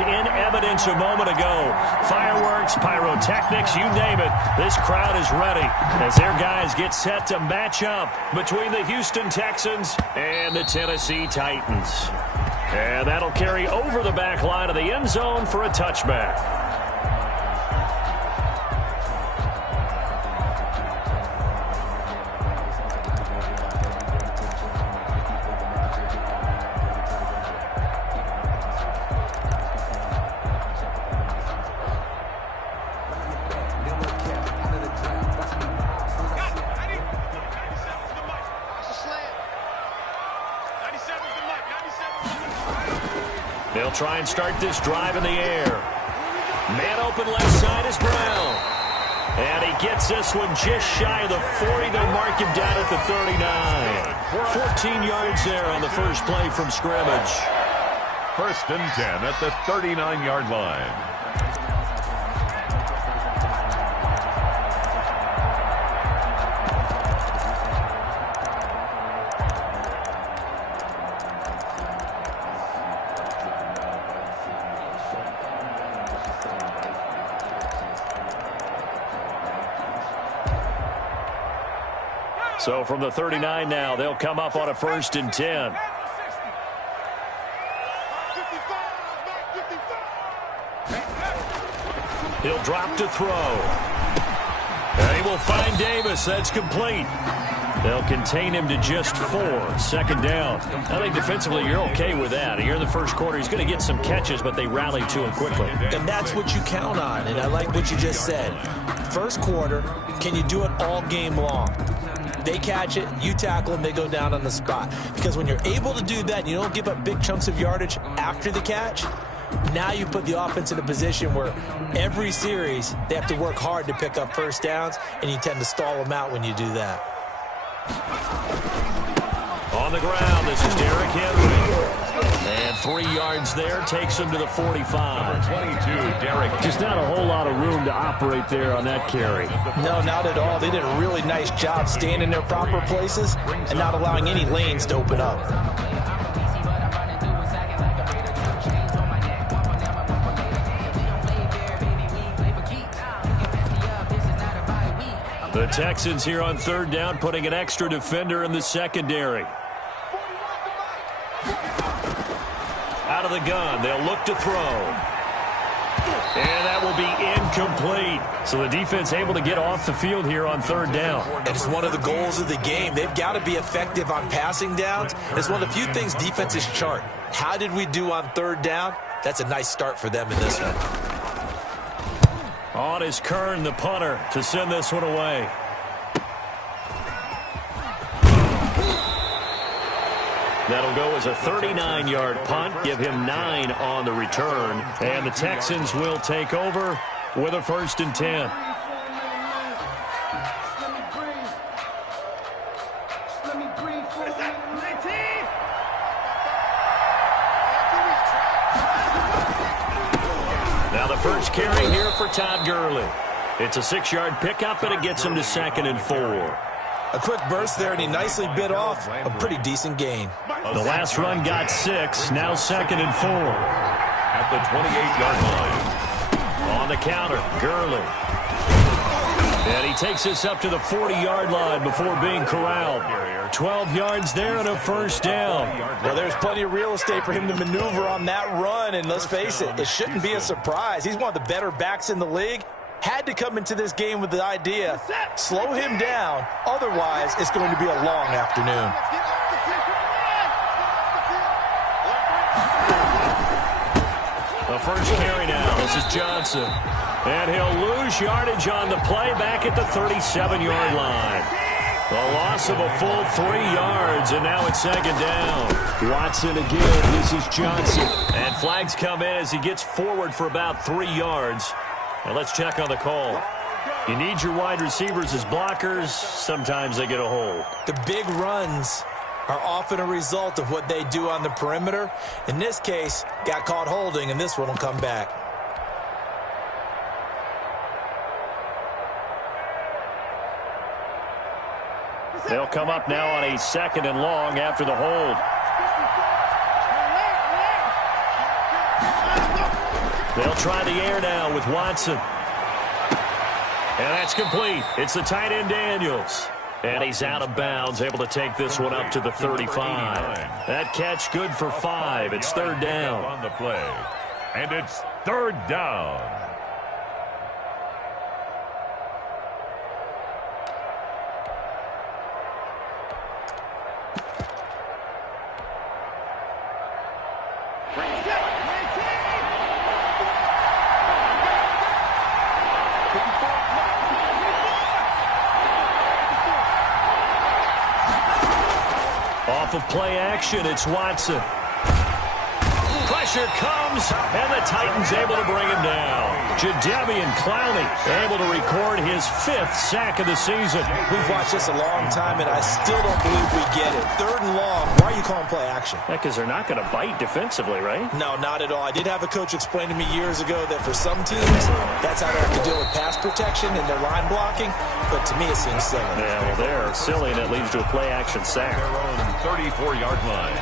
In evidence a moment ago. Fireworks, pyrotechnics, you name it. This crowd is ready as their guys get set to match up between the Houston Texans and the Tennessee Titans. And that'll carry over the back line of the end zone for a touchback. They'll try and start this drive in the air. Man open left side is Brown. And he gets this one just shy of the 40. They'll mark him down at the 39. 14 yards there on the first play from scrimmage. 1st and 10 at the 39-yard line. So from the 39 now, they'll come up on a 1st and 10. He'll drop to throw. And he will find Davis. That's complete. They'll contain him to just 4. 2nd down. I think defensively you're okay with that. Here in the first quarter, he's going to get some catches, but they rally to him quickly. And that's what you count on, and I like what you just said. First quarter, can you do it all game long? They catch it, you tackle them, they go down on the spot. Because when you're able to do that and you don't give up big chunks of yardage after the catch, now you put the offense in a position where every series they have to work hard to pick up first downs, and you tend to stall them out when you do that. On the ground, this is Derrick Henry. And 3 yards there takes him to the 45. Number 22, Derrick. Just not a whole lot of room to operate there on that carry. No, not at all. They did a really nice job staying in their proper places and not allowing any lanes to open up. The Texans here on 3rd down, putting an extra defender in the secondary. Out of the gun, they'll look to throw. And that will be incomplete. So the defense able to get off the field here on 3rd down. And it's one of the goals of the game. They've got to be effective on passing downs. It's one of the few things defenses chart. How did we do on 3rd down? That's a nice start for them in this one. On is Kern, the punter, to send this one away. That'll go as a 39-yard punt, give him 9 on the return. And the Texans will take over with a 1st and 10. Now the first carry here for Todd Gurley. It's a 6-yard pickup, and it gets him to 2nd and 4. A quick burst there, and he nicely bit off a pretty decent gain. The last run got 6, now 2nd and 4. At the 28-yard line. On the counter, Gurley. And he takes this up to the 40-yard line before being corralled. 12 yards there and a 1st down. Well, there's plenty of real estate for him to maneuver on that run, and let's face it, it shouldn't be a surprise. He's one of the better backs in the league. Had to come into this game with the idea, slow him down, otherwise it's going to be a long afternoon. The first carry now, this is Johnson. And he'll lose yardage on the play back at the 37-yard line. The loss of a full 3 yards, and now it's 2nd down. Watson again, this is Johnson. And flags come in as he gets forward for about 3 yards. Now let's check on the call. You need your wide receivers as blockers. Sometimes they get a hold. The big runs are often a result of what they do on the perimeter. In this case, got caught holding, and this one will come back. They'll come up now on a 2nd and long after the hold. They'll try the air now with Watson. And that's complete. It's the tight end Daniels. And he's out of bounds, able to take this one up to the 35. That catch good for 5. It's third down. On the play. And it's third down. Off of play action, it's Watson. Pressure comes, and the Titans able to bring him down. Jadeveon Clowney able to record his 5th sack of the season. We've watched this a long time, and I still don't believe we get it. Third and long. Why are you calling play action? Because they're not going to bite defensively, right? No, not at all. I did have a coach explain to me years ago that for some teams, that's how they have to deal with pass protection and their line blocking. But to me, it seems silly. Yeah, well, they're silly, and it leads to a play action sack. Their own 34-yard line.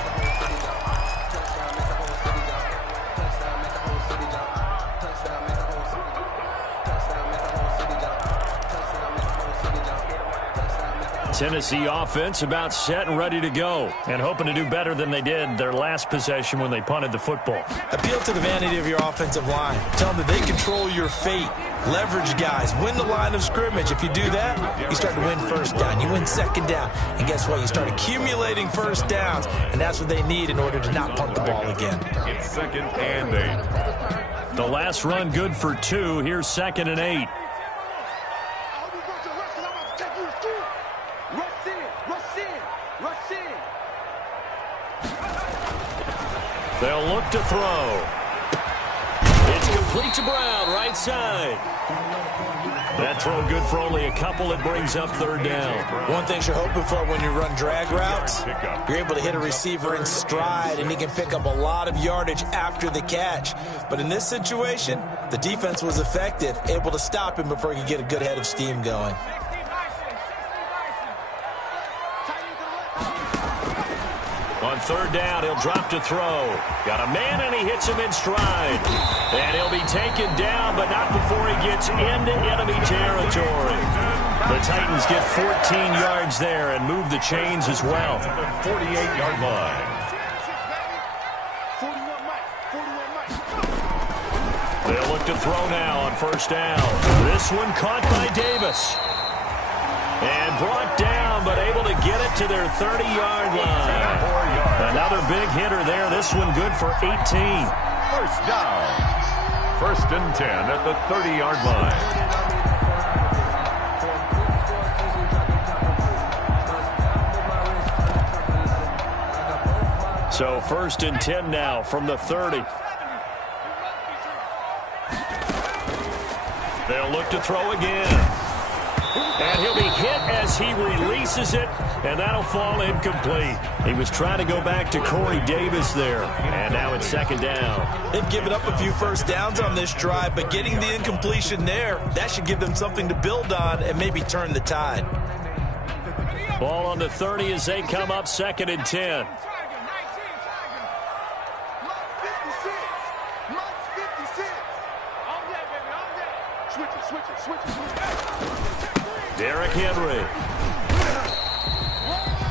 Tennessee offense about set and ready to go, and hoping to do better than they did their last possession when they punted the football. Appeal to the vanity of your offensive line. Tell them that they control your fate. Leverage guys. Win the line of scrimmage. If you do that, you start to win first down. You win second down. And guess what? You start accumulating first downs, and that's what they need in order to not punt the ball again. It's 2nd and 8. The last run good for 2. Here's 2nd and 8. They'll look to throw. It's complete to Brown, right side. That throw good for only a couple. It brings up third down. One thing you're hoping for when you run drag routes, you're able to hit a receiver in stride, and he can pick up a lot of yardage after the catch. But in this situation, the defense was effective, able to stop him before he could get a good head of steam going. On third down, he'll drop to throw. Got a man, and he hits him in stride. And he'll be taken down, but not before he gets into enemy territory. The Titans get 14 yards there and move the chains as well. 48-yard line. They'll look to throw now on first down. This one caught by Davis. And brought down, but able to get it to their 30-yard line. Another big hitter there. This one good for 18. First down. 1st and 10 at the 30-yard line. So 1st and 10 now from the 30. They'll look to throw again. And he'll be hit as he releases it, and that'll fall incomplete. He was trying to go back to Corey Davis there, and now it's 2nd down. They've given up a few first downs on this drive, but getting the incompletion there, that should give them something to build on and maybe turn the tide. Ball on the 30 as they come up 2nd and 10. Derrick Henry.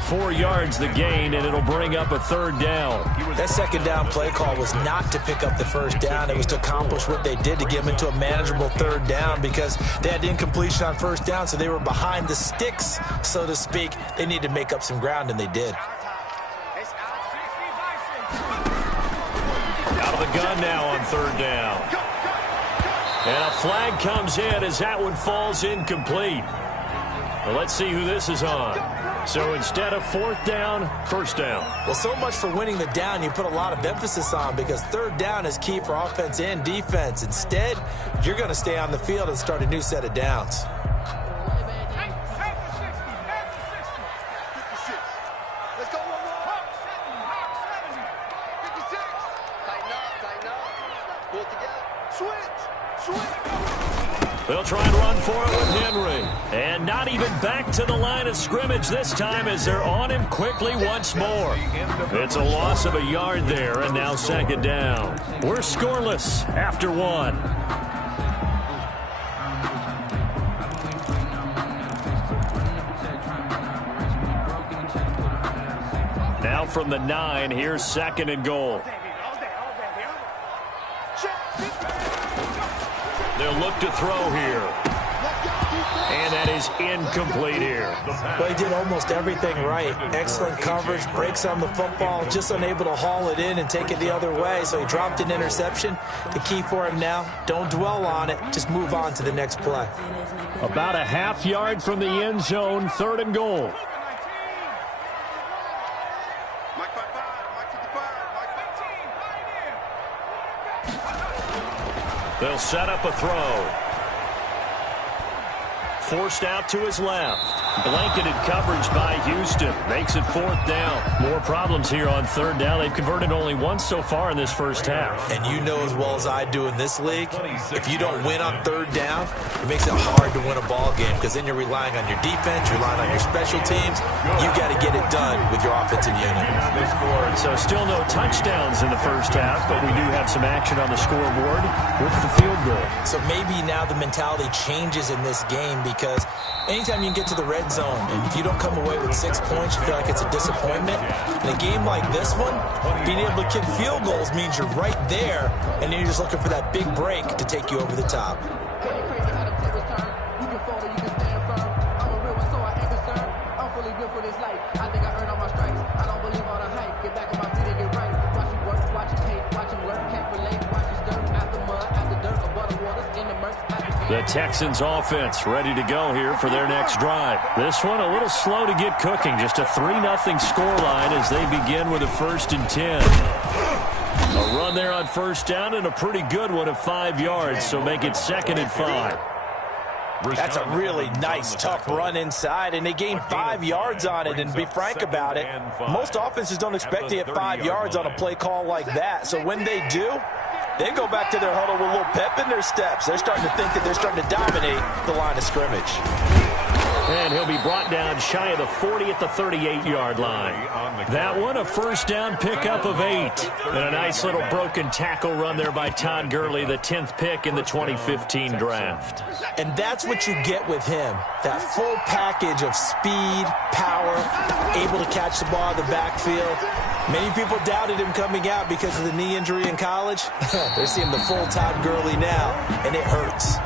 4 yards the gain, and it'll bring up a 3rd down. That 2nd down play call was not to pick up the first down. It was to accomplish what they did to get them into a manageable 3rd down because they had incompletion on first down, so they were behind the sticks, so to speak. They needed to make up some ground, and they did. Out of the gun now on 3rd down. And a flag comes in as that one falls incomplete. Well, let's see who this is on. So instead of 4th down, 1st down. Well, so much for winning the down you put a lot of emphasis on because 3rd down is key for offense and defense. Instead, you're going to stay on the field and start a new set of downs. They'll try and run for it with Henry. And not even back to the line of scrimmage this time as they're on him quickly once more. It's a loss of a yard there, and now second down. We're scoreless after one. Now from the 9, here's second and goal. They'll look to throw here. And that is incomplete here. Well, he did almost everything right. Excellent coverage, breaks on the football, just unable to haul it in and take it the other way. So he dropped an interception. The key for him now, don't dwell on it. Just move on to the next play. About a half yard from the end zone, third and goal. They'll set up a throw. Forced out to his left. Blanketed coverage by Houston. Makes it fourth down. More problems here on third down. They've converted only once so far in this first half. And you know as well as I do in this league, if you don't win on third down, it makes it hard to win a ball game because then you're relying on your defense, you're relying on your special teams. You got to get it done with your offensive unit. So still no touchdowns in the first half, but we do have some action on the scoreboard with the field goal. So maybe now the mentality changes in this game because anytime you can get to the red zone and if you don't come away with 6 points, you feel like it's a disappointment. In a game like this one, being able to kick field goals means you're right there and then you're just looking for that big break to take you over the top. The Texans offense ready to go here for their next drive. This one a little slow to get cooking. Just a 3-0 scoreline as they begin with a 1st and 10. A run there on first down and a pretty good one of 5 yards, so make it 2nd and 5. That's a really nice, tough run inside, and they gained 5 yards on it. And to be frank about it, most offenses don't expect to get 5 yards on a play call like that. So when they do, they go back to their huddle with a little pep in their steps. They're starting to think that they're starting to dominate the line of scrimmage. And he'll be brought down shy of the 40 at the 38-yard line. That one, a first down pickup of 8. And a nice little broken tackle run there by Todd Gurley, the 10th pick in the 2015 draft. And that's what you get with him, that full package of speed, power, able to catch the ball in the backfield. Many people doubted him coming out because of the knee injury in college. They're seeing the full Todd Gurley now, and it hurts.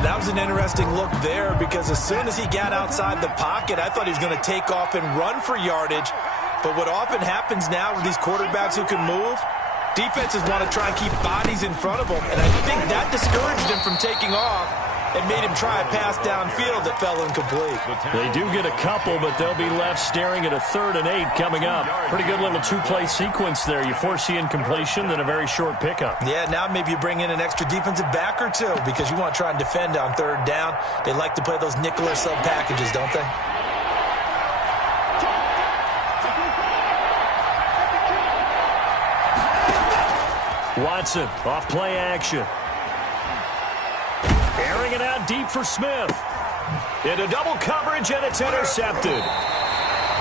That was an interesting look there because as soon as he got outside the pocket, I thought he was going to take off and run for yardage. But what often happens now with these quarterbacks who can move, defenses want to try and keep bodies in front of them. And I think that discouraged him from taking off and made him try a pass downfield that fell incomplete. They do get a couple, but they'll be left staring at a 3rd and 8 coming up. Pretty good little 2-play sequence there. You force the incompletion, then a very short pickup. Yeah, now maybe you bring in an extra defensive back or two because you want to try and defend on 3rd down. They like to play those nickel or sub packages, don't they? Watson off play action. Airing it out deep for Smith. Into double coverage, and it's intercepted.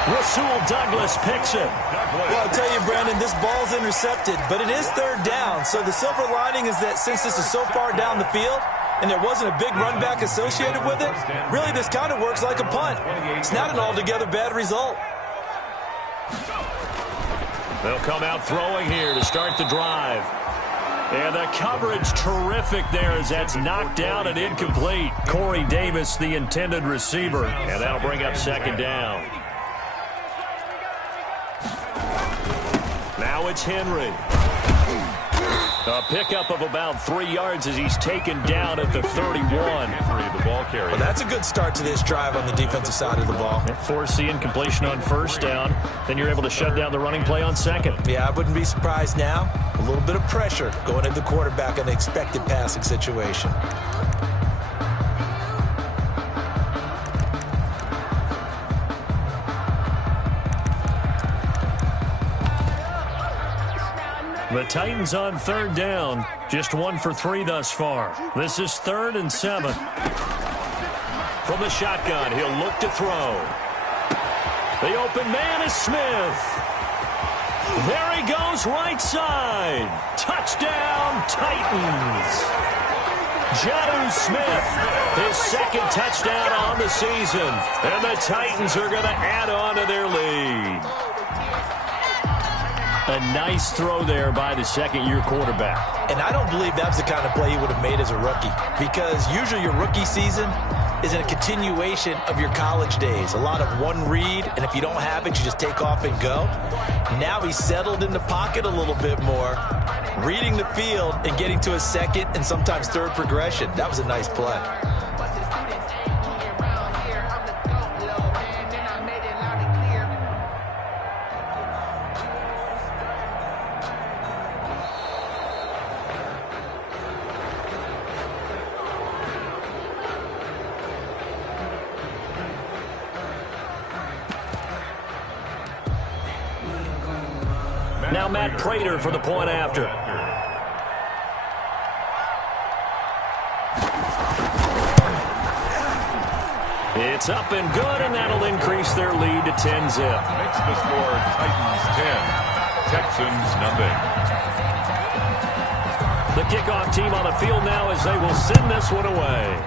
Rasul Douglas picks it. Well, I'll tell you, Brandon, this ball's intercepted, but it is 3rd down. So the silver lining is that since this is so far down the field and there wasn't a big run back associated with it, really this kind of works like a punt. It's not an altogether bad result. They'll come out throwing here to start the drive. And the coverage terrific there as that's knocked down and incomplete. Corey Davis, the intended receiver. And that'll bring up 2nd down. Now it's Henry. A pickup of about 3 yards as he's taken down at the 31. Well, that's a good start to this drive on the defensive side of the ball. Force the incompletion on first down. Then you're able to shut down the running play on 2nd. Yeah, I wouldn't be surprised now. A little bit of pressure going into the quarterback in an expected passing situation. The Titans on third down. Just 1 for 3 thus far. This is 3rd and 7. From the shotgun, he'll look to throw. The open man is Smith. There he goes, right side. Touchdown, Titans. Jonnu Smith, his 2nd touchdown on the season. And the Titans are going to add on to their lead. A nice throw there by the second-year quarterback. And I don't believe that was the kind of play he would have made as a rookie, because usually your rookie season is a continuation of your college days. A lot of one read, and if you don't have it, you just take off and go. Now he's settled in the pocket a little bit more, reading the field and getting to his 2nd and sometimes 3rd progression. That was a nice play. Now Matt Prater for the point after. It's up and good, and that'll increase their lead to 10-zip. Makes the score Titans 10, Texans nothing. The kickoff team on the field now as they will send this one away.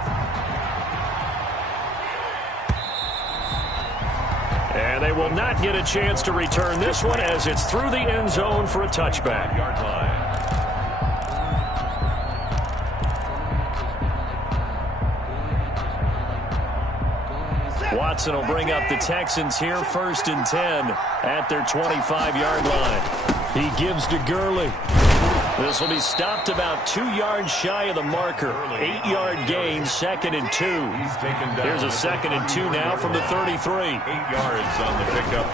And they will not get a chance to return this one as it's through the end zone for a touchback. Yard line. Watson will bring up the Texans here, 1st and 10 at their 25-yard line. He gives to Gurley. This will be stopped about 2 yards shy of the marker. 8-yard gain, 2nd and 2. Here's a 2nd and 2 now from the 33. 8 yards on the pickup.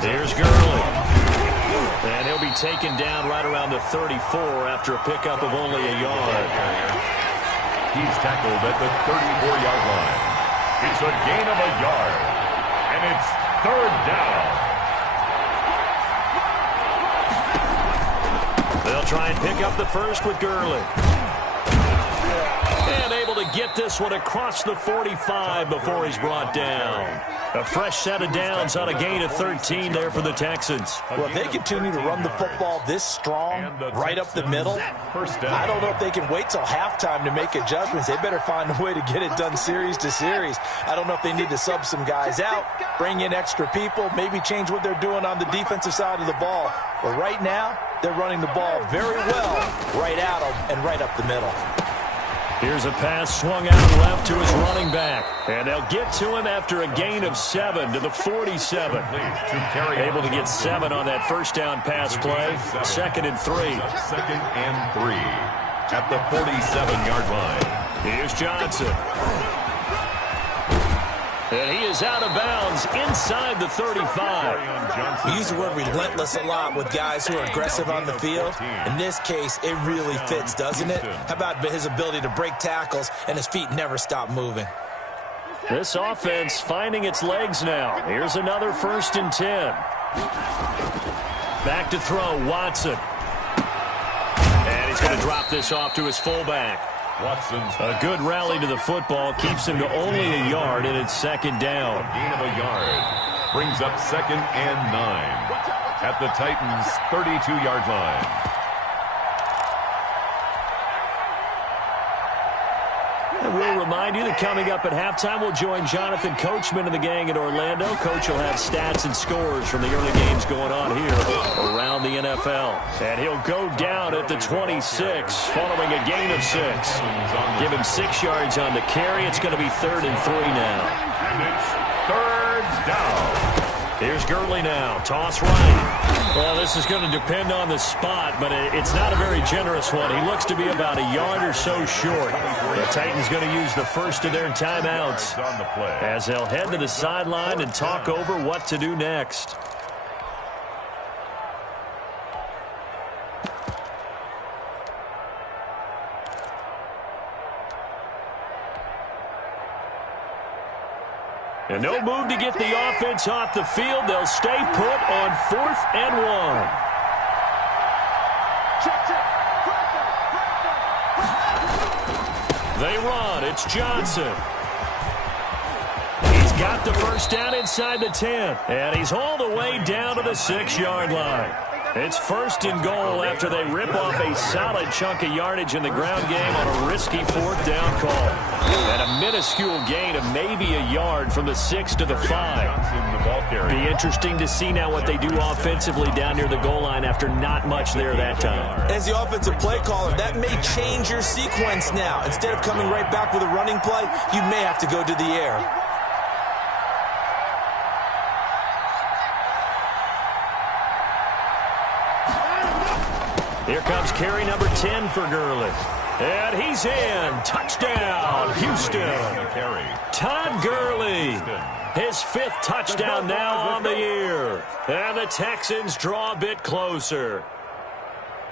Here's Gurley. And he'll be taken down right around the 34 after a pickup of only a yard. He's tackled at the 34-yard line. It's a gain of a yard. And it's 3rd down. They'll try and pick up the first with Gurley. And able to get this one across the 45 before he's brought down. A fresh set of downs on a gain of 13 there for the Texans. Well, if they continue to run the football this strong, right up the middle, I don't know if they can wait till halftime to make adjustments. They better find a way to get it done series to series. I don't know if they need to sub some guys out, bring in extra people, maybe change what they're doing on the defensive side of the ball. But right now, they're running the ball very well right at them and right up the middle. Here's a pass swung out left to his running back. And they'll get to him after a gain of 7 to the 47. Able to get 7 on that first down pass play. 2nd and 3. 2nd and 3 at the 47-yard line. Here's Johnson. And he is out of bounds inside the 35. We use the word relentless a lot with guys who are aggressive on the field. In this case, it really fits, doesn't it? How about his ability to break tackles and his feet never stop moving? This offense finding its legs now. Here's another 1st and 10. Back to throw, Watson. And he's going to drop this off to his fullback. Watson's a good rally to the football, keeps him to only a yard, and it's 2nd down. A gain of a yard brings up 2nd and 9 at the Titans' 32-yard line. And we'll remind you that coming up at halftime, we'll join Jonathan Coachman and the gang in Orlando. Coach will have stats and scores from the early games going on here around the NFL. And he'll go down at the 26 following a gain of 6. Give him 6 yards on the carry. It's going to be 3rd and 3 now. And it's 3rd down. Here's Gurley now. Toss right. Well, this is going to depend on the spot, but it's not a very generous one. He looks to be about a yard or so short. The Titans going to use the first of their timeouts as they'll head to the sideline and talk over what to do next. And no move to get the offense off the field. They'll stay put on 4th and 1. They run. It's Johnson. He's got the first down inside the 10. And he's all the way down to the 6-yard line. It's 1st and goal after they rip off a solid chunk of yardage in the ground game on a risky 4th down call. And a minuscule gain of maybe a yard from the 6 to the 5. Be interesting to see now what they do offensively down near the goal line after not much there that time. As the offensive play caller, that may change your sequence now. Instead of coming right back with a running play, you may have to go to the air. Here comes carry number 10 for Gurley. And he's in. Touchdown, Houston. Todd Gurley, his 5th touchdown now on the year. And the Texans draw a bit closer.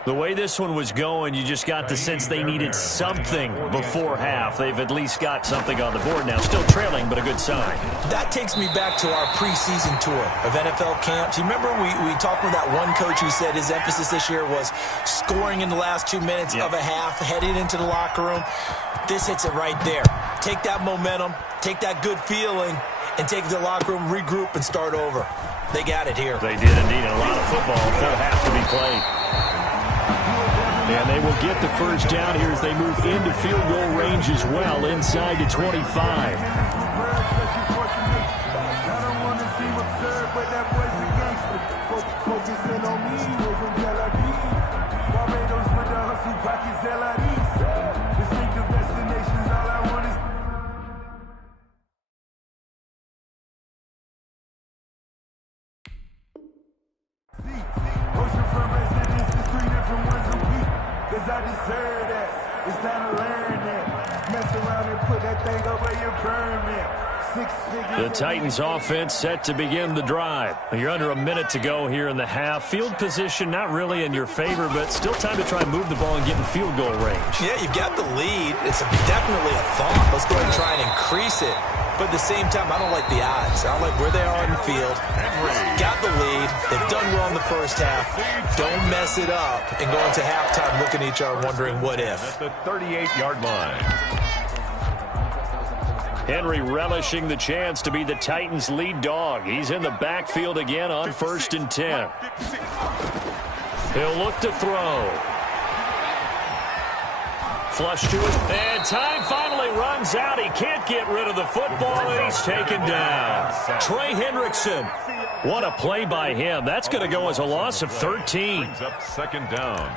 The way this one was going, you just got the sense they needed something before half. They've at least got something on the board now. Still trailing, but a good sign. That takes me back to our preseason tour of NFL camps. You remember we talked with that one coach who said his emphasis this year was scoring in the last 2 minutes of a half, heading into the locker room. This hits it right there. Take that momentum, take that good feeling, and take it to the locker room, regroup, and start over. They got it here. They did indeed. A lot of football, full half to be played. And they will get the first down here as they move into field goal range as well, inside the 25. I deserve that. It's time to learn that. Mess around and put that thing over your permit. The Titans offense set to begin the drive. You're under a minute to go here in the half. Field position not really in your favor, but still time to try and move the ball and get in field goal range. Yeah, you've got the lead. It's definitely a thought. Let's go ahead and try and increase it. But at the same time, I don't like the odds. I don't like where they are on the field. Got the lead. They've done well in the first half. Don't mess it up and go into halftime looking at each other wondering what if. At the 38-yard line. Henry relishing the chance to be the Titans' lead dog. He's in the backfield again on 1st and 10. He'll look to throw. Flush to it, and time finally runs out. He can't get rid of the football, and he's taken down. Trey Hendrickson, what a play by him. That's going to go as a loss of 13. Brings up 2nd down.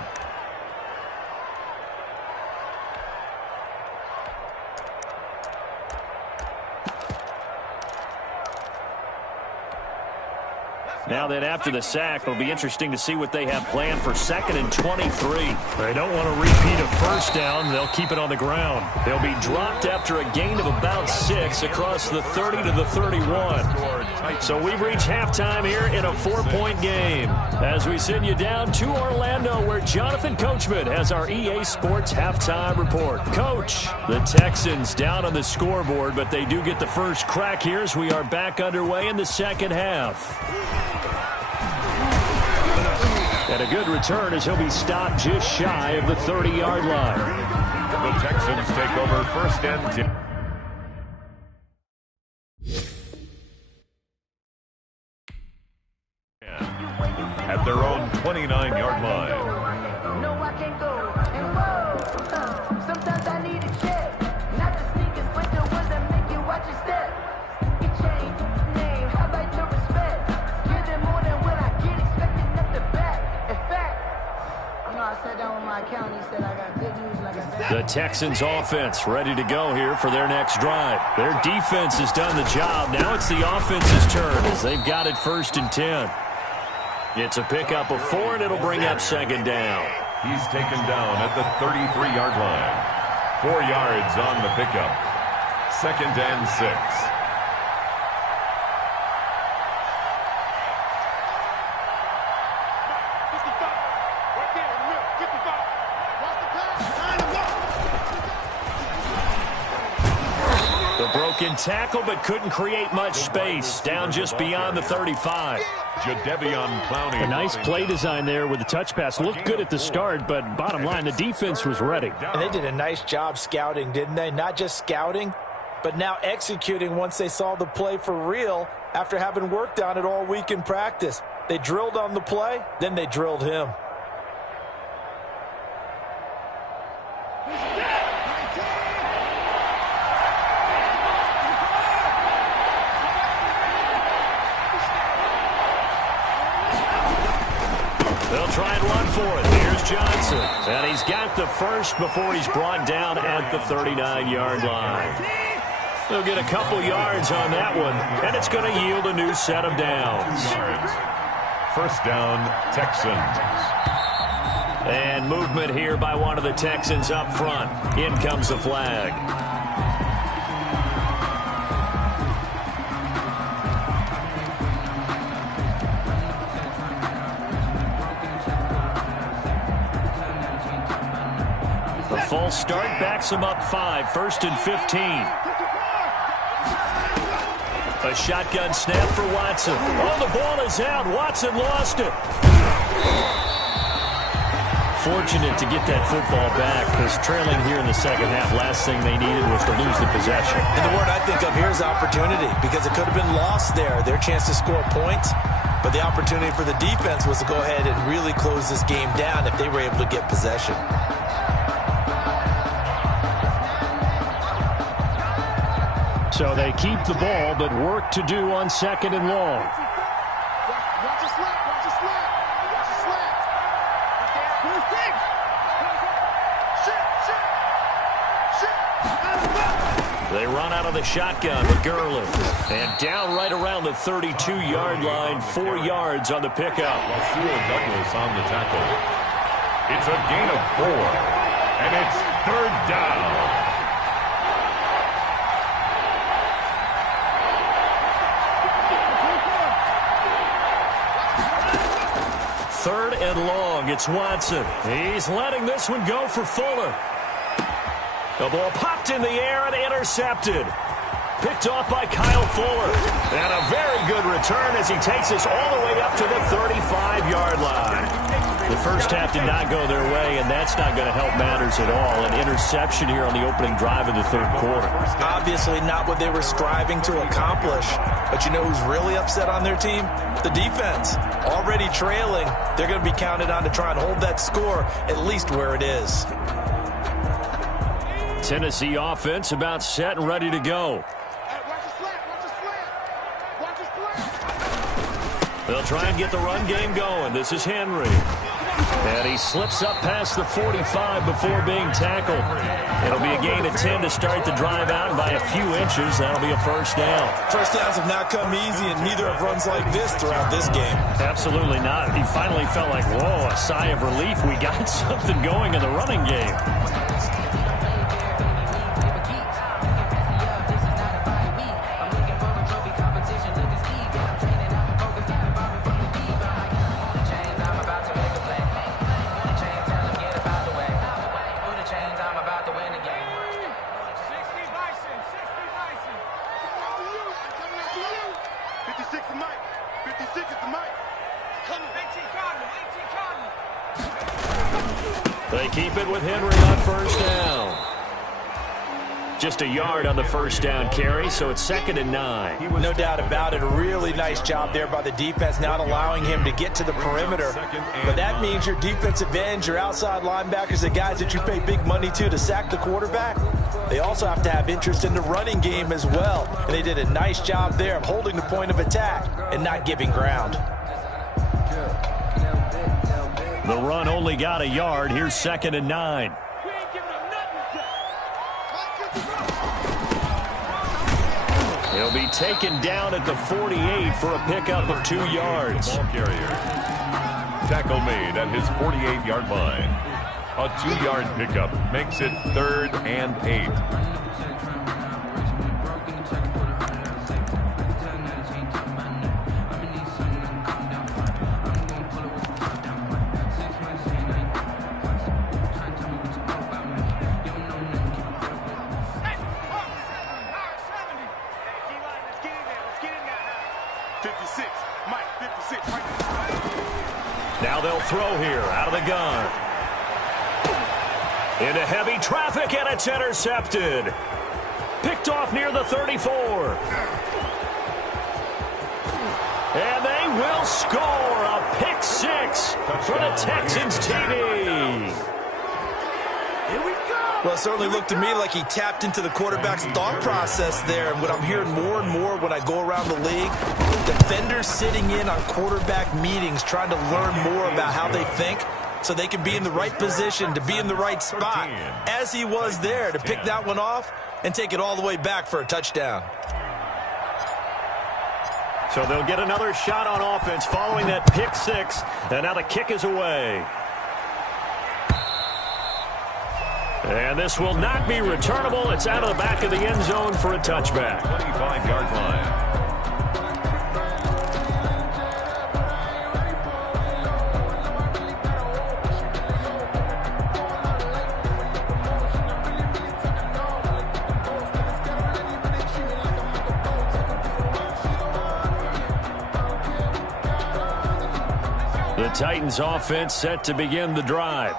Now then, after the sack, it'll be interesting to see what they have planned for 2nd and 23. They don't want to repeat a first down. They'll keep it on the ground. They'll be dropped after a gain of about 6 across the 30 to the 31. So we've reached halftime here in a 4-point game. As we send you down to Orlando, where Jonathan Coachman has our EA Sports halftime report. Coach, the Texans down on the scoreboard, but they do get the first crack here as we are back underway in the second half. And a good return as he'll be stopped just shy of the 30-yard line. The Texans take over 1st and 10. At their own 29-yard line. No, I can't go. And whoa, sometimes I need a check. Not the sneakers, but the ones that make you watch your step. You change name, how about your respect? Give them more than what I get, expecting up the back. In fact, you know, I sat down with my accountant, he said I got good news and I got bad. The Texans offense ready to go here for their next drive. Their defense has done the job. Now it's the offense's turn as they've got it 1st and 10. It's a pickup of 4, and it'll bring up 2nd down. He's taken down at the 33-yard line. 4 yards on the pickup. 2nd and 6. The Broken tackle, but couldn't create much space. Down just beyond the 35. Clowney. A nice play design there with the touch pass. Looked good at the start, but bottom line, the defense was ready. And they did a nice job scouting, didn't they? Not just scouting, but now executing once they saw the play for real after having worked on it all week in practice. They drilled on the play, then they drilled him. They'll try and run for it. Here's Johnson. And he's got the first before he's brought down at the 39-yard line. They'll get a couple yards on that one, and it's going to yield a new set of downs. First down, Texans. And movement here by one of the Texans up front. In comes the flag. The false start backs him up 5, 1st and 15. A shotgun snap for Watson. Oh, the ball is out. Watson lost it. Fortunate to get that football back, because trailing here in the second half, last thing they needed was to lose the possession. And the word I think of here is opportunity, because it could have been lost there, their chance to score points. But the opportunity for the defense was to go ahead and really close this game down if they were able to get possession. So they keep the ball, but work to do on 2nd and long. Watch the slap, watch the slap, watch the slap. First thing. Shit. They run out of the shotgun with Gurley. And down right around the 32-yard line, 4 yards on the pickup. Douglas on the tackle. It's a gain of 4, and it's 3rd down. Third and long, it's Watson. He's letting this one go for Fuller. The ball popped in the air and intercepted. Picked off by Kyle Fuller. And a very good return as he takes us all the way up to the 35-yard line. The first half did not go their way, and that's not going to help matters at all. An interception here on the opening drive of the 3rd quarter. Obviously not what they were striving to accomplish. But you know who's really upset on their team? The defense. Already trailing, they're going to be counted on to try and hold that score at least where it is. Tennessee offense about set and ready to go. They'll try and get the run game going. This is Henry. And he slips up past the 45 before being tackled. It'll be a gain of 10 to start the drive out, and by a few inches, that'll be a first down. First downs have not come easy, and neither have runs like this throughout this game. Absolutely not. He finally felt like, whoa, a sigh of relief. We got something going in the running game. They keep it with Henry on first down. Just a yard on the first down carry, so it's 2nd and 9. No doubt about it. A really nice job there by the defense, not allowing him to get to the perimeter. But that means your defensive ends, your outside linebackers, the guys that you pay big money to sack the quarterback, they also have to have interest in the running game as well. And they did a nice job there of holding the point of attack and not giving ground. The run only got a yard. Here's 2nd and 9. He'll be taken down at the 48 for a pickup of 2 yards. Ball carrier. Tackle made at his 48-yard line. A 2-yard pickup makes it 3rd and 8. they'll throw here out of the gun. Into heavy traffic, and it's intercepted. Picked off near the 34. And they will score a pick six for the Texans TD. Well, it certainly looked to me like he tapped into the quarterback's thought process there. And what I'm hearing more and more when I go around the league, defenders sitting in on quarterback meetings trying to learn more about how they think so they can be in the right position to be in the right spot, as he was there to pick that one off and take it all the way back for a touchdown. So they'll get another shot on offense following that pick six, and now the kick is away. And this will not be returnable. It's out of the back of the end zone for a touchback. 25-yard line. The Titans offense set to begin the drive.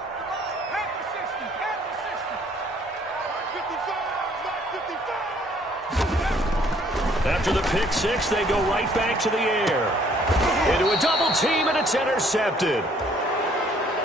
After the pick six, they go right back to the air. Into a double team, and it's intercepted.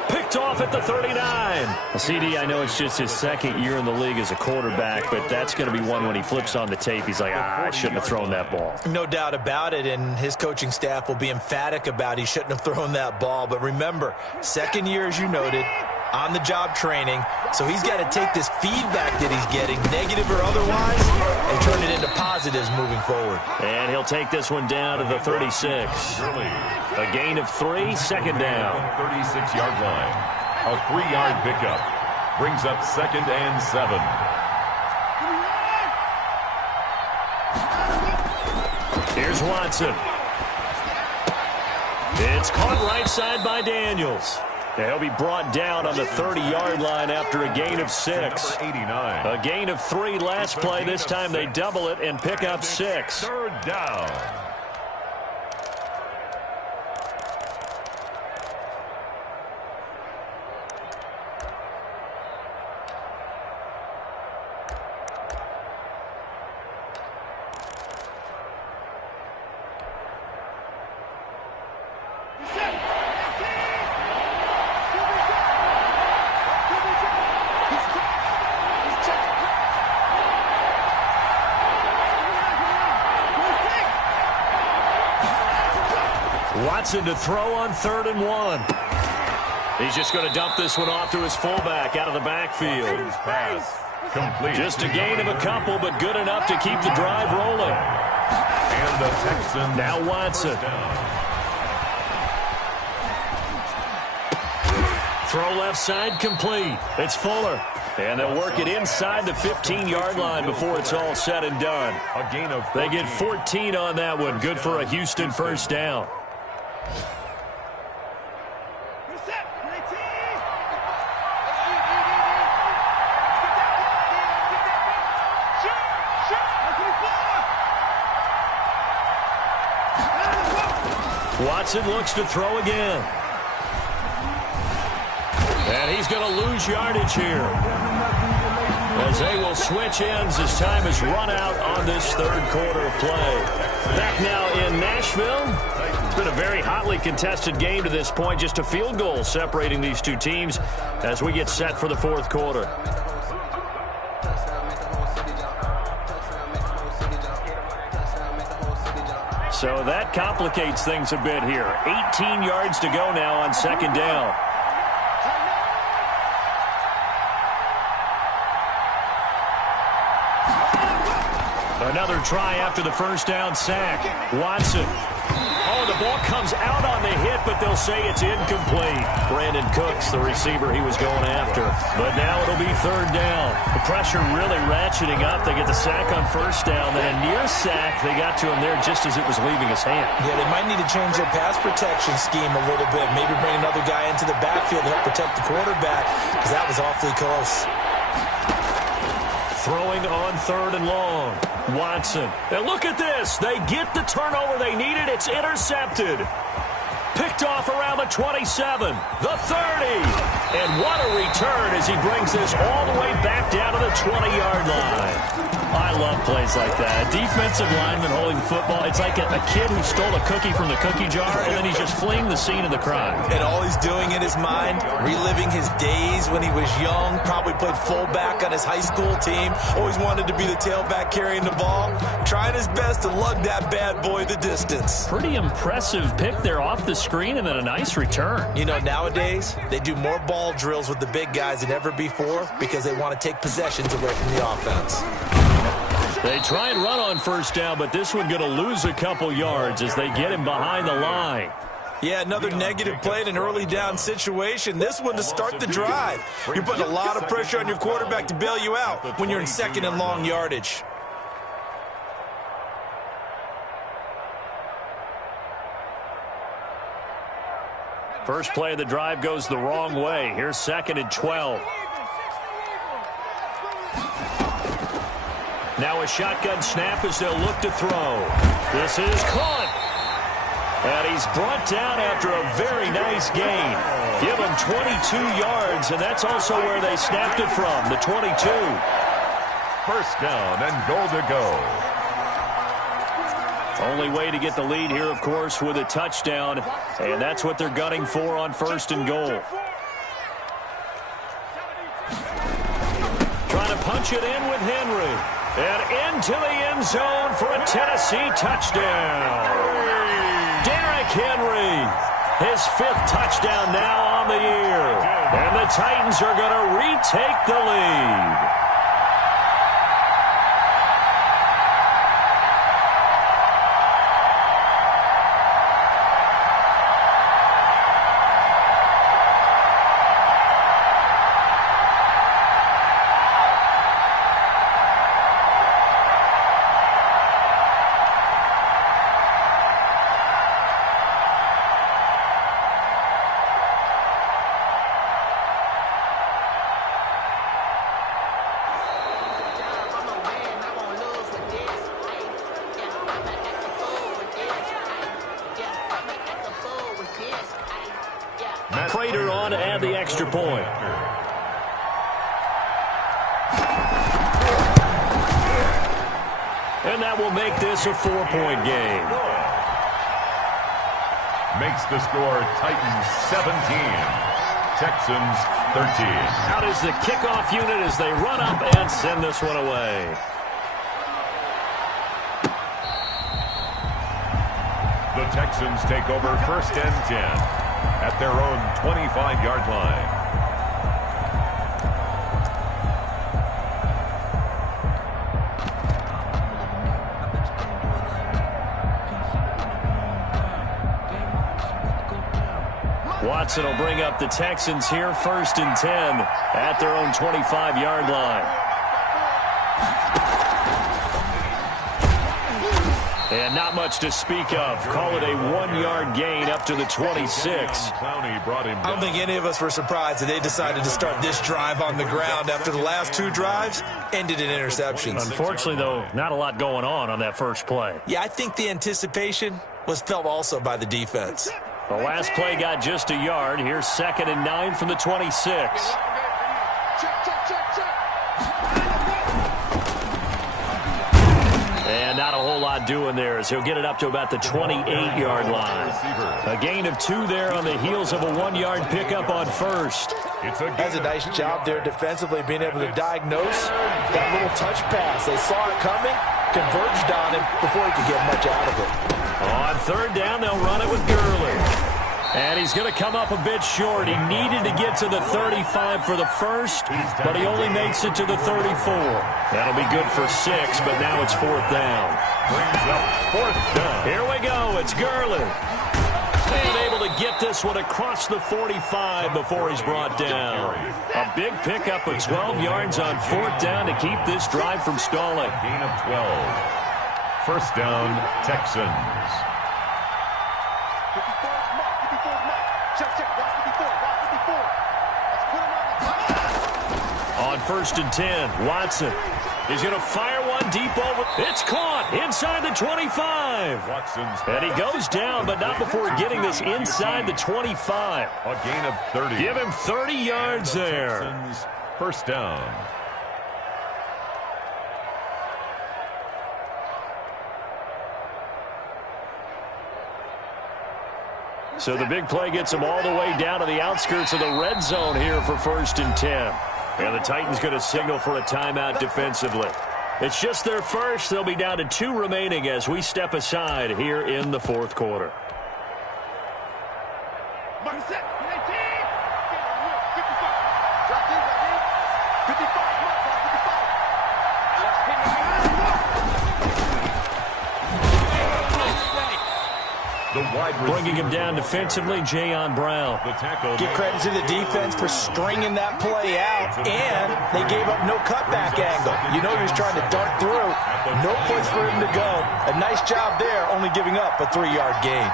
Picked off at the 39. CD, I know it's just his second year in the league as a quarterback, but that's going to be one when he flips on the tape. He's like, I shouldn't have thrown that ball. No doubt about it, and his coaching staff will be emphatic about he shouldn't have thrown that ball. But remember, second year, as you noted, on-the-job training, so he's got to take this feedback that he's getting, negative or otherwise, and turn it into positives moving forward. And he'll take this one down to the 36. A gain of 3, second down. 36-yard line. A 3-yard pickup brings up 2nd and 7. Here's Watson. It's caught right side by Daniels. He'll be brought down on the 30-yard line after a gain of 6. 89. A gain of 3 last play. This time they double it and pick up 6. 3rd down. Watson to throw on 3rd and 1. He's just going to dump this one off to his fullback out of the backfield. Pass complete. Just a gain of a couple, but good enough to keep the drive rolling. And the Texans now Watson. Throw left side complete. It's Fuller. And they'll work it inside the 15-yard line before it's all said and done. A gain of 14. They get 14 on that one. Good for a Houston first down. Watson looks to throw again. And he's going to lose yardage here, as they will switch ends as time has run out on this 3rd quarter of play. Back now in Nashville. It's been a very hotly contested game to this point. Just a field goal separating these two teams as we get set for the 4th quarter. So that complicates things a bit here. 18 yards to go now on 2nd down. Another try after the first down sack. Watson. Oh, the ball comes out on the hit, but they'll say it's incomplete. Brandon Cooks, the receiver he was going after. But now it'll be 3rd down. The pressure really ratcheting up. They get the sack on 1st down. Then a near sack. They got to him there just as it was leaving his hand. Yeah, they might need to change their pass protection scheme a little bit. Maybe bring another guy into the backfield to help protect the quarterback, because that was awfully close. Throwing on 3rd and long. Watson. And look at this. They get the turnover they needed. It's intercepted. Picked off around the 27, the 30. And what a return as he brings this all the way back down to the 20-yard line. I love plays like that. A defensive lineman holding the football. It's like a kid who stole a cookie from the cookie jar, and then he's just fleeing the scene of the crime. And all he's doing in his mind, reliving his days when he was young, probably played fullback on his high school team, always wanted to be the tailback carrying the ball, trying his best to lug that bad boy the distance. Pretty impressive pick there off the screen, and then a nice return. You know, nowadays, they do more ball drills with the big guys than ever before because they want to take possessions away from the offense. They try and run on first down, but this one going to lose a couple yards as they get him behind the line. Yeah, another negative play in an early down situation. This one to start the drive. You're putting a lot of pressure on your quarterback to bail you out when you're in second and long yardage. First play of the drive goes the wrong way. Here's second and 12. Now a shotgun snap as they'll look to throw. This is caught. And he's brought down after a very nice gain. Give him 22 yards, and that's also where they snapped it from, the 22. First down and goal to go. Only way to get the lead here, of course, with a touchdown, and that's what they're gunning for on first and goal. Trying to punch it in with Henry. And into the end zone for a Tennessee touchdown. Derrick Henry, his 5th touchdown now on the year. And the Titans are going to retake the lead. Prater on to add the extra point. And that will make this a 4-point game. Makes the score Titans 17, Texans 13. Out is the kickoff unit as they run up and send this one away. The Texans take over first and 10 at their own 25-yard line. Watson will bring up the Texans here first and 10 at their own 25-yard line. And not much to speak of. Call it a 1-yard gain up to the 26. I don't think any of us were surprised that they decided to start this drive on the ground after the last 2 drives ended in interceptions. Unfortunately, though, not a lot going on that first play. Yeah, I think the anticipation was felt also by the defense. The last play got just a yard. Here's second and 9 from the 26. And not a whole lot doing there as he'll get it up to about the 28-yard line. A gain of 2 there on the heels of a 1-yard pickup on first. That's a nice job there defensively, being able to diagnose that little touch pass. They saw it coming, converged on him before he could get much out of it. On third down, they'll run it with Gurley. And he's going to come up a bit short. He needed to get to the 35 for the first, but he only makes it to the 34. That'll be good for 6, but now it's 4th down. Brings up 4th down. Here we go. It's Gurley. And able to get this one across the 45 before he's brought down. A big pickup of 12 yards on 4th down to keep this drive from stalling. Gain of 12. First down, Texans. On first and 10, Watson. He's going to fire one deep over. It's caught inside the 25. And he goes down, but not before getting this inside the 25. A gain of 30. Give him 30 yards there. First down. So the big play gets him all the way down to the outskirts of the red zone here for 1st and 10. And the Titans going to signal for a timeout defensively. It's just their first. They'll be down to 2 remaining as we step aside here in the 4th quarter. Bringing him down defensively, Jayon Brown. Give credit to the defense for stringing that play out, and they gave up no cutback angle. You know he was trying to dart through. No place for him to go. A nice job there, only giving up a 3-yard gain.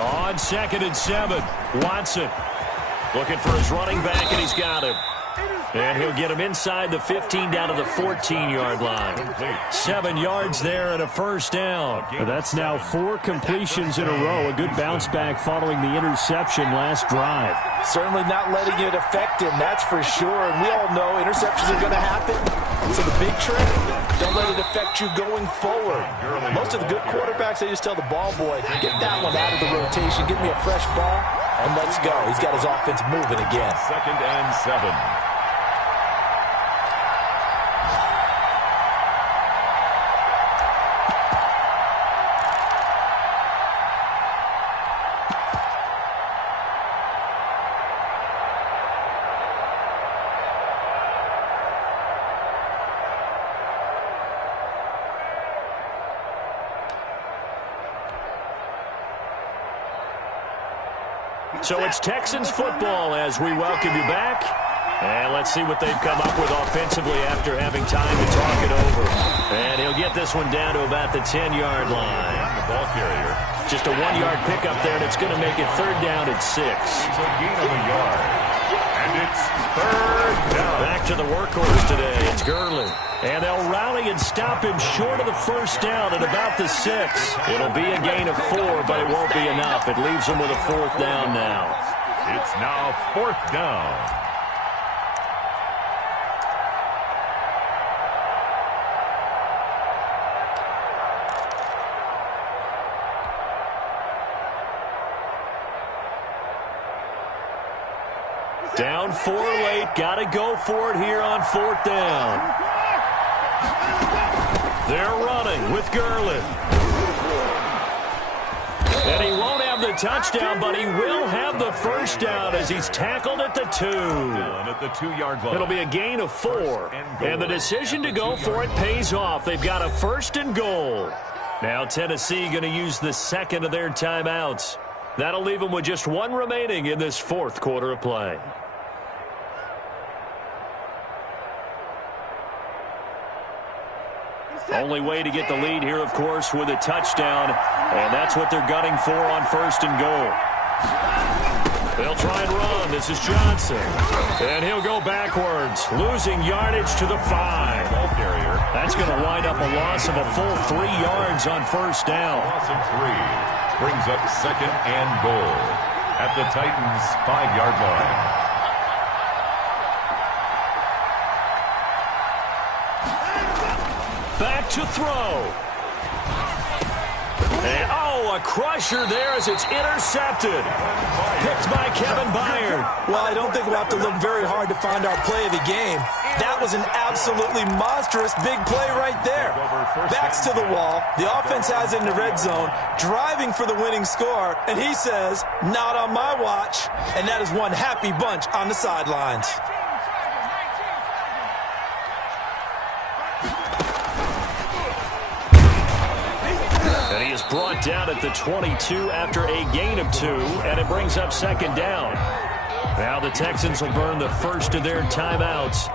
On 2nd and 7, Watson looking for his running back, and he's got him. And he'll get him inside the 15 down to the 14-yard line. 7 yards there and a first down. That's now 4 completions in a row. A good bounce back following the interception last drive. Certainly not letting it affect him, that's for sure. And we all know interceptions are going to happen. So the big trick, don't let it affect you going forward. Most of the good quarterbacks, they just tell the ball boy, get that one out of the rotation, give me a fresh ball, and let's go. He's got his offense moving again. 2nd and 7. So it's Texans football as we welcome you back. And let's see what they've come up with offensively after having time to talk it over. And he'll get this one down to about the 10-yard line. The ball carrier. Just a 1-yard pickup there, and it's going to make it 3rd down at 6. It's a gain of a yard. And it's 3rd down. Back to the workhorse today. It's Gurley. And they'll rally and stop him short of the first down at about the 6. It'll be a gain of 4, but it won't be enough. It leaves him with a 4th down now. It's now 4th down. Down 4 late. Got to go for it here on 4th down. They're running with Gurley. And he won't have the touchdown, but he will have the first down as he's tackled at the 2. At the 2-yard line. It'll be a gain of 4. And the decision to go for it pays off. They've got a 1st and goal. Now Tennessee going to use the 2nd of their timeouts. That'll leave them with just 1 remaining in this 4th quarter of play. Only way to get the lead here, of course, with a touchdown. And that's what they're gunning for on 1st and goal. They'll try and run. This is Johnson. And he'll go backwards, losing yardage to the 5. Ball carrier. That's going to wind up a loss of a full 3 yards on 1st down. Loss of 3. Brings up 2nd and goal at the Titans' 5-yard line. Back to throw. And, a crusher there as it's intercepted. Picked by Kevin Byard. Well, I don't think we'll have to look very hard to find our play of the game. That was an absolutely monstrous big play right there. Backs to the wall. The offense has it in the red zone, driving for the winning score, and he says, not on my watch. And that is one happy bunch on the sidelines. And he is brought down at the 22 after a gain of 2, and it brings up 2nd down. Now the Texans will burn the first of their timeouts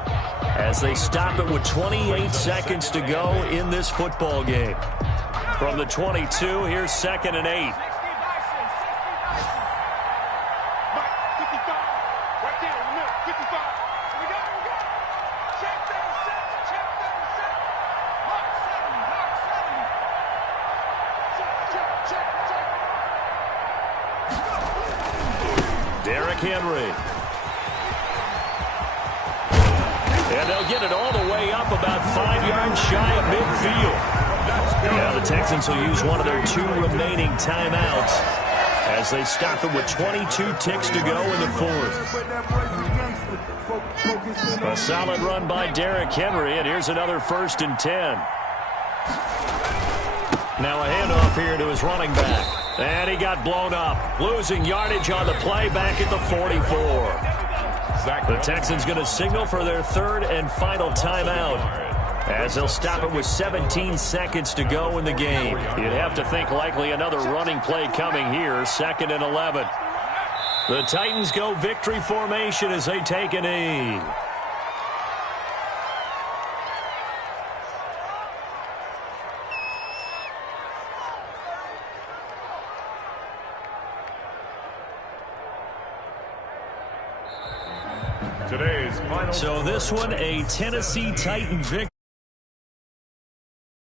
as they stop it with 28 seconds to go in this football game. From the 22, here's 2nd and 8. Mike, 55. Right there in the middle. 55. Here we go. Here we go. Check 37. Check 37. Mark 7. Mark 7. Check. Derrick Henry. And they'll get it all the way up about 5 yards shy of midfield. Now the Texans will use one of their 2 remaining timeouts as they stop it with 22 ticks to go in the 4th. A solid run by Derrick Henry, and here's another 1st and 10. Now a handoff here to his running back. And he got blown up, losing yardage on the play back at the 44. The Texans going to signal for their 3rd and final timeout as they'll stop it with 17 seconds to go in the game. You'd have to think likely another running play coming here, 2nd and 11. The Titans go victory formation as they take a knee. Today's final. So this one, a Tennessee Titan victory.